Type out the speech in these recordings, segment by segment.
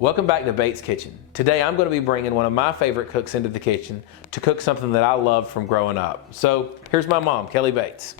Welcome back to Bates Kitchen. Today I'm going to be bringing one of my favorite cooks into the kitchen to cook something that I loved from growing up. So here's my mom, Kelly Bates.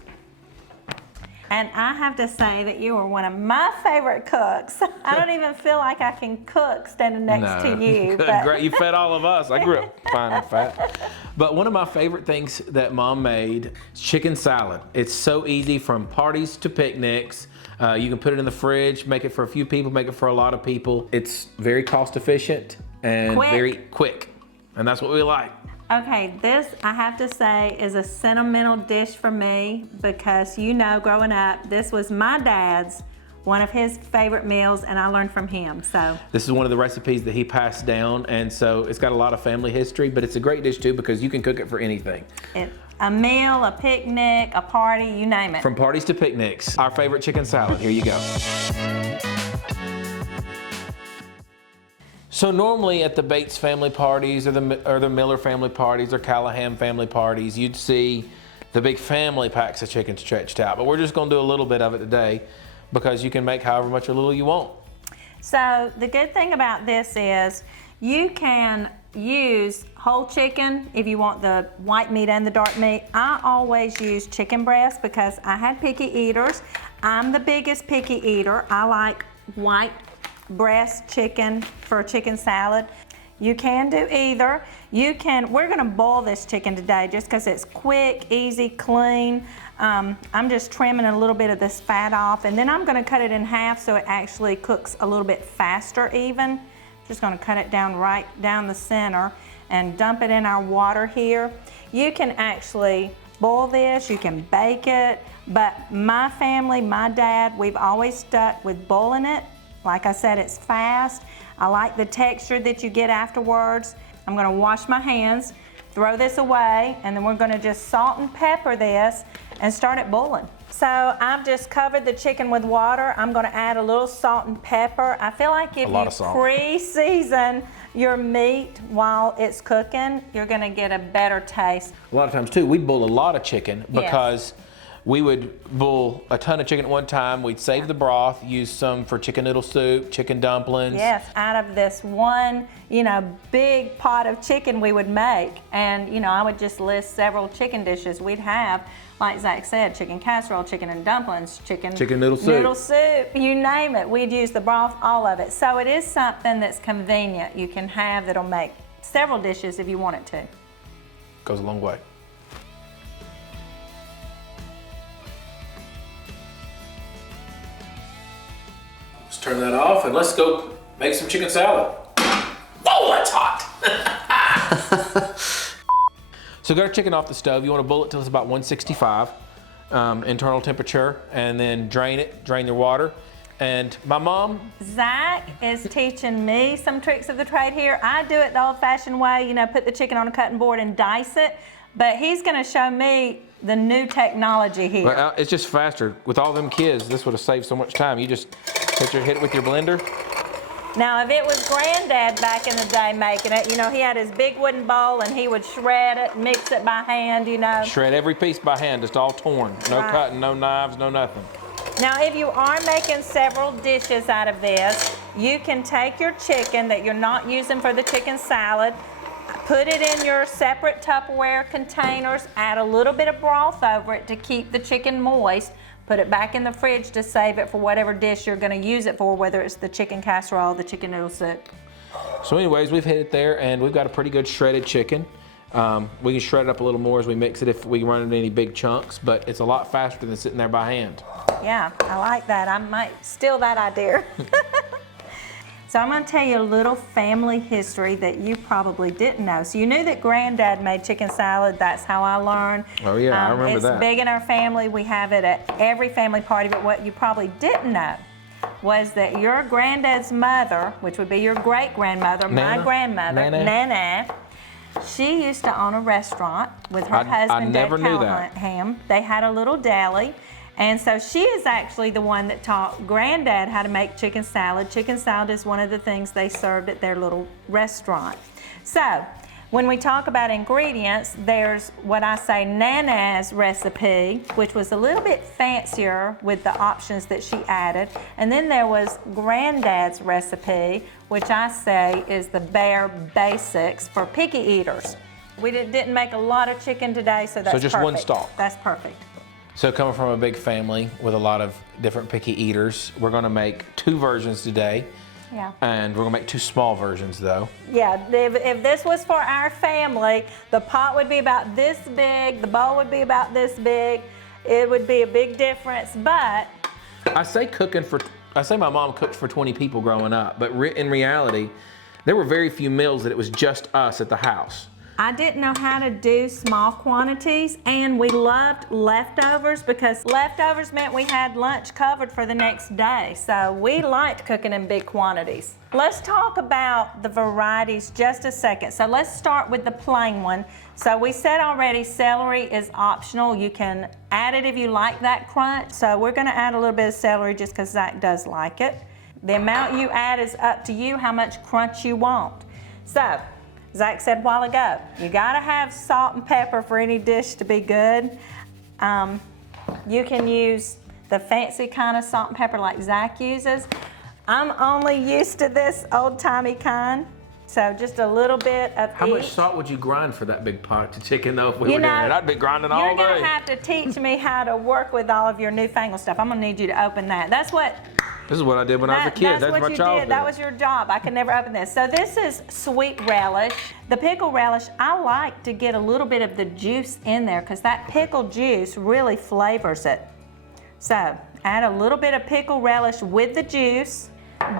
And I have to say that you are one of my favorite cooks. I don't even feel like I can cook standing next to you. Good, great. You fed all of us. I grew up fine and fat. But one of my favorite things that Mom made is chicken salad. It's so easy, from parties to picnics. You can put it in the fridge, make it for a few people, make it for a lot of people. It's very cost efficient and very quick. And that's what we like. Okay, this, I have to say, is a sentimental dish for me because, you know, growing up, this was my dad's, one of his favorite meals, and I learned from him, so. This is one of the recipes that he passed down, and so it's got a lot of family history, but it's a great dish too because you can cook it for anything. A meal, a picnic, a party, you name it. From parties to picnics, our favorite chicken salad. Here you go. So normally at the Bates family parties or the Miller family parties or Callahan family parties, you'd see the big family packs of chicken stretched out. But we're just gonna do a little bit of it today because you can make however much or little you want. So the good thing about this is you can use whole chicken if you want the white meat and the dark meat. I always use chicken breast because I had picky eaters. I'm the biggest picky eater. I like white breast chicken for a chicken salad. You can do either. We're gonna boil this chicken today just because it's quick, easy, clean. I'm just trimming a little bit of this fat off, and then I'm gonna cut it in half so it actually cooks a little bit faster even. Just gonna cut it down right down the center and dump it in our water here. You can actually boil this, you can bake it, but my family, my dad, we've always stuck with boiling it. Like I said, it's fast. I like the texture that you get afterwards. I'm gonna wash my hands, throw this away, and then we're gonna just salt and pepper this and start it boiling. So I've just covered the chicken with water. I'm gonna add a little salt and pepper. I feel like if you pre-season your meat while it's cooking, you're gonna get a better taste. A lot of times too, we boil a lot of chicken because we would boil a ton of chicken at one time. We'd save the broth, use some for chicken noodle soup, chicken dumplings. Yes, out of this one, big pot of chicken we would make. And, I would just list several chicken dishes we'd have. Like Zach said, chicken casserole, chicken and dumplings, chicken noodle soup, you name it. We'd use the broth, all of it. So it is something that's convenient you can have that'll make several dishes if you want it to. Goes a long way. Let's turn that off and let's go make some chicken salad. Whoa, that's hot! So get our chicken off the stove. You want to boil it till it's about 165 internal temperature, and then drain your water. And my mom, Zach, is teaching me some tricks of the trade here. I do it the old-fashioned way, put the chicken on a cutting board and dice it, but he's going to show me the new technology here. Well, it's just faster. With all them kids, this would have saved so much time. You just hit it with your blender. Now, if it was Granddad back in the day making it, he had his big wooden bowl and he would shred it, mix it by hand, Shred every piece by hand, just all torn. No cutting, no knives, no nothing. Now, if you are making several dishes out of this, you can take your chicken that you're not using for the chicken salad, put it in your separate Tupperware containers, add a little bit of broth over it to keep the chicken moist, put it back in the fridge to save it for whatever dish you're going to use it for, whether it's the chicken casserole, the chicken noodle soup. So anyways, we've hit it there, and we've got a pretty good shredded chicken. We can shred it up a little more as we mix it if we run into any big chunks, but it's a lot faster than sitting there by hand. Yeah, I like that. I might steal that idea. So I'm going to tell you a little family history that you probably didn't know. So you knew that Granddad made chicken salad. That's how I learned. Oh yeah, I remember that. It's big in our family. We have it at every family party. But what you probably didn't know was that your Granddad's mother, which would be your great-grandmother, my grandmother, Nana, she used to own a restaurant with her husband, Dave Callahan. They had a little deli. And so she is actually the one that taught Granddad how to make chicken salad. Chicken salad is one of the things they served at their little restaurant. So When we talk about ingredients, there's what I say Nana's recipe, which was a little bit fancier with the options that she added. And then there was Granddad's recipe, which I say is the bare basics for picky eaters. We didn't make a lot of chicken today, so that's just perfect. one stalk. That's perfect. So coming from a big family with a lot of different picky eaters, we're gonna make 2 versions today. Yeah. And we're gonna make 2 small versions though. Yeah, if this was for our family, the pot would be about this big, the bowl would be about this big. It would be a big difference, but. I say my mom cooked for 20 people growing up, but in reality, there were very few meals that it was just us at the house. I didn't know how to do small quantities, and we loved leftovers because leftovers meant we had lunch covered for the next day. So we liked cooking in big quantities. Let's talk about the varieties just a second. So let's start with the plain one. So we said already celery is optional. You can add it if you like that crunch. So we're gonna add a little bit of celery just because Zach does like it. The amount you add is up to you, how much crunch you want. So, Zach said a while ago, you gotta have salt and pepper for any dish to be good. You can use the fancy kind of salt and pepper like Zach uses. I'm only used to this old-timey kind, so just a little bit of How each. much salt would you grind for that big pot of chicken though if we were doing it? I'd be grinding all day. You're gonna have to teach me how to work with all of your newfangled stuff. I'm gonna need you to open that. This is what I did when I was a kid. That's what my you childhood. did. That was your job. I could never open this. So this is sweet relish. The pickle relish, I like to get a little bit of the juice in there because that pickle juice really flavors it. So add a little bit of pickle relish with the juice.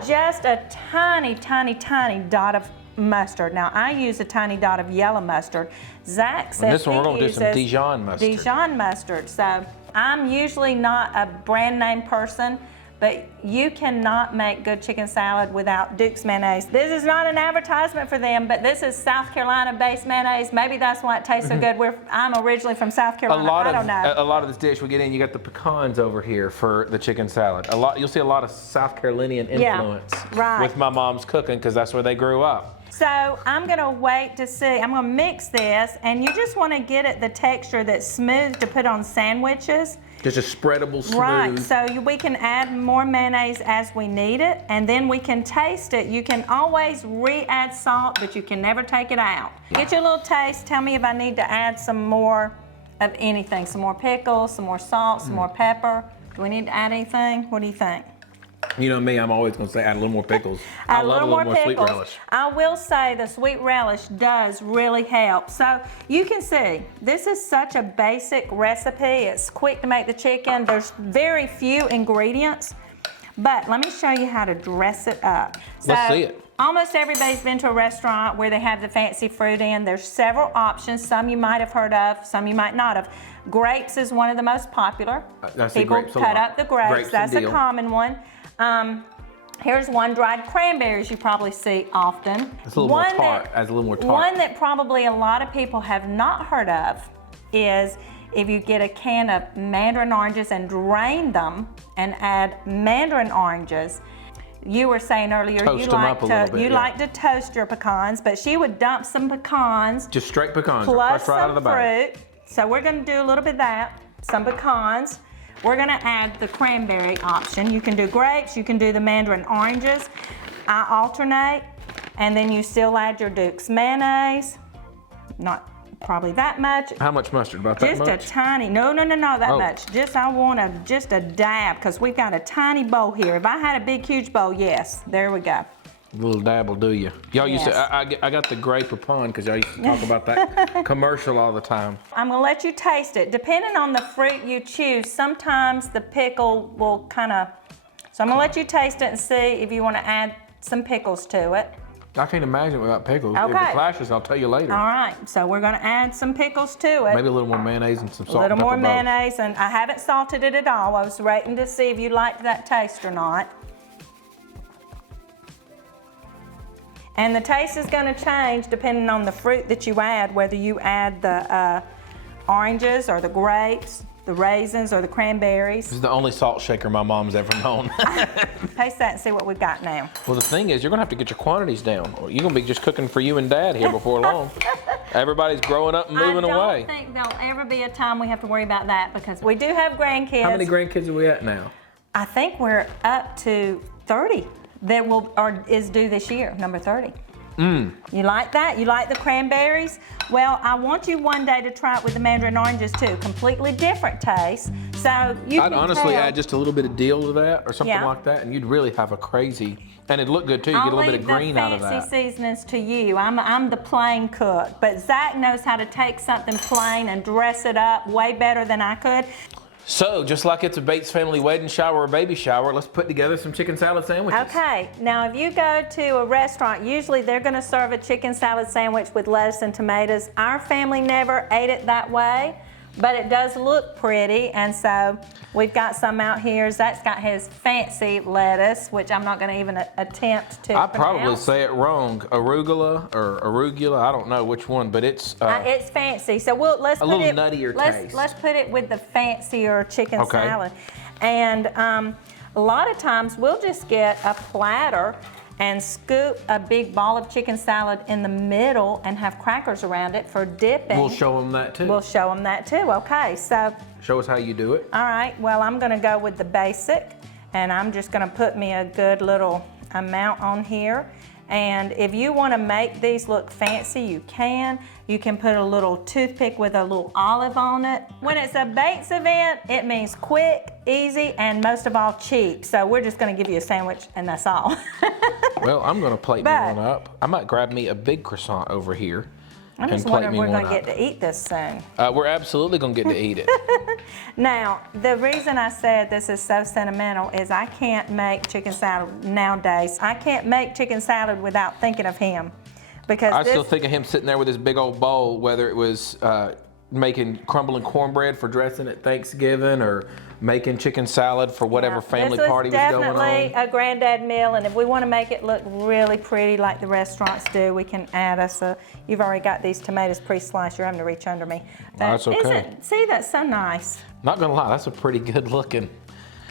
Just a tiny, tiny, tiny dot of mustard. Now I use a tiny dot of yellow mustard. Zach says this one we're gonna do some Dijon mustard. Dijon mustard. So I'm usually not a brand name person, but you cannot make good chicken salad without Duke's mayonnaise. This is not an advertisement for them, but this is South Carolina-based mayonnaise. Maybe that's why it tastes so good. I'm originally from South Carolina. I don't know. A lot of this dish we get in, you got the pecans over here for the chicken salad. You'll see a lot of South Carolinian influence with my mom's cooking because that's where they grew up. So I'm gonna wait to see. I'm gonna mix this, and you just wanna get it the texture that's smooth to put on sandwiches. Just a spreadable, smooth. Right, so we can add more mayonnaise as we need it, and then we can taste it. You can always re-add salt, but you can never take it out. Get your little taste. Tell me if I need to add some more of anything. Some more pickles, some more salt, some more pepper. Do we need to add anything? What do you think? You know me, I'm always gonna say add a little more pickles. I love a little more sweet relish. I will say the sweet relish does really help. So you can see, this is such a basic recipe. It's quick to make the chicken. There's very few ingredients, but let me show you how to dress it up. So, let's see it. Almost everybody's been to a restaurant where they have the fancy fruit in. There's several options. Some you might have heard of, some you might not have. Grapes is one of the most popular. People cut up the grapes. That's a common one. Here's one, dried cranberries you probably see often. It's a little more tart. Adds a little more tart. One that probably a lot of people have not heard of is if you get a can of mandarin oranges and drain them and add mandarin oranges. You were saying earlier you like to toast your pecans, but she would dump some pecans. Just straight pecans, plus right out of the bag. fruit. So we're gonna do a little bit of that, some pecans. We're gonna add the cranberry option. You can do grapes, you can do the mandarin oranges. I alternate, and then you still add your Duke's mayonnaise. Not probably that much. How much mustard? About that much? Just a tiny, no, not that much. I want just a dab, because we've got a tiny bowl here. If I had a big, huge bowl, yes, there we go. A little dab will do you. Y'all used to, I got the Grey Poupon because y'all used to talk about that commercial all the time. I'm gonna let you taste it. Depending on the fruit you choose, sometimes the pickle will so I'm gonna let you taste it and see if you wanna add some pickles to it. I can't imagine without pickles. Okay. If it clashes, I'll tell you later. All right, so we're gonna add some pickles to it. Maybe a little more mayonnaise and some salt. A little more mayonnaise, and I haven't salted it at all. I was waiting to see if you liked that taste or not. And the taste is gonna change depending on the fruit that you add, whether you add the oranges or the grapes. the raisins or the cranberries. This is the only salt shaker my mom's ever known. Taste that and see what we've got now. Well, the thing is, you're gonna have to get your quantities down. You're gonna be just cooking for you and Dad here before long. Everybody's growing up and moving away. I don't think there'll ever be a time we have to worry about that because we do have grandkids. How many grandkids are we at now? I think we're up to 30 that is due this year, number 30. You like that? You like the cranberries? Well, I want you one day to try it with the mandarin oranges too. Completely different taste. So you I'd can honestly tell. add just a little bit of dill to that or something Yeah. like that, and you'd really have a crazy, and it'd look good too. You get a little bit of green out of I'll leave the that. fancy seasonings to you. I'm the plain cook, but Zach knows how to take something plain and dress it up way better than I could. So, just like it's a Bates family wedding shower or baby shower, let's put together some chicken salad sandwiches. Okay, now if you go to a restaurant, usually they're gonna serve a chicken salad sandwich with lettuce and tomatoes. Our family never ate it that way, but it does look pretty, and so we've got some out here. Zach's got his fancy lettuce, which I'm not gonna even attempt to I probably pronounce. say it wrong. Arugula or arugula, I don't know which one, but it's It's fancy, so let's put little it, nuttier taste. Let's put it with the fancier chicken Okay. salad. And a lot of times we'll just get a platter and scoop a big ball of chicken salad in the middle and have crackers around it for dipping. we'll show them that too. We'll show them that too. Okay, so Show us how you do it. all right, well, I'm gonna go with the basic, and I'm just gonna put me a good little amount on here. And if you wanna make these look fancy, you can. You can put a little toothpick with a little olive on it. When it's a Bates event, it means quick, easy, and most of all, cheap. So we're just gonna give you a sandwich, and that's all. Well, I'm gonna plate me But- one up. I might grab me a big croissant over here. I'm just and plate wondering me if we're one gonna get up. to eat this soon. We're absolutely gonna get to eat it. Now, the reason I said this is so sentimental is I can't make chicken salad nowadays. I can't make chicken salad without thinking of him. Because I this, still think of him sitting there with his big old bowl, whether it was making crumbling cornbread for dressing at Thanksgiving or making chicken salad for whatever family party was going on. This was definitely a granddad meal, and if we want to make it look really pretty like the restaurants do, we can add us a, you've already got these tomatoes pre-sliced, you're having to reach under me. That's okay. See, that's so nice. Not gonna lie, that's a pretty good looking.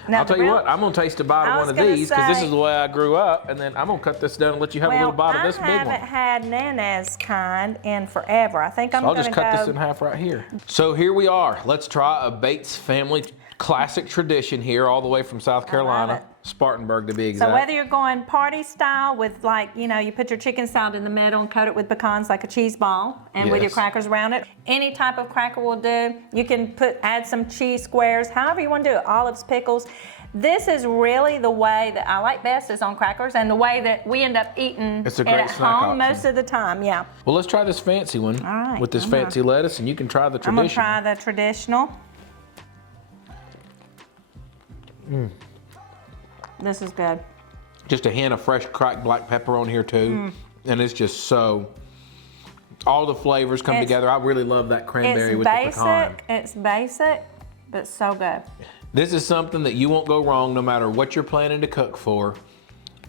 Now, I'll tell you what, I'm gonna taste a bite I of was one of gonna these because this say- is the way I grew up, and then I'm gonna cut this down and let you have a little bite of this I big haven't one. had Nana's kind in forever. I think I'm I'll gonna just cut go. this in half right here. So here we are. Let's try a Bates family classic tradition here, all the way from South Carolina, Spartanburg to be exact. So whether you're going party style with, like, you know, you put your chicken salad in the middle and coat it with pecans like a cheese ball, and with your Yes. crackers around it, any type of cracker will do. You can add some cheese squares, however you want to do it, olives, pickles. This is really the way that I like best is on crackers, and the way that we end up eating It's a it great at snack home option. most of the time. Yeah, Well, let's try this fancy one right, with this I'm gonna- fancy lettuce, and you can try the I'm gonna traditional. try the traditional. This is good. Just a hint of fresh cracked black pepper on here too, and it's just so. All the flavors come It's- together. I really love that cranberry It's with the pecan. basic. It's basic, but so good. This is something that you won't go wrong no matter what you're planning to cook for.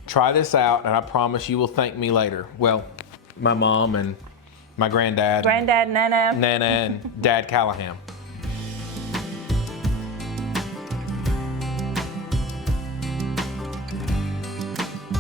Try this out, and I promise you will thank me later. Well, my mom and my granddad, Granddad, Nana. Nana, and Dad Callahan.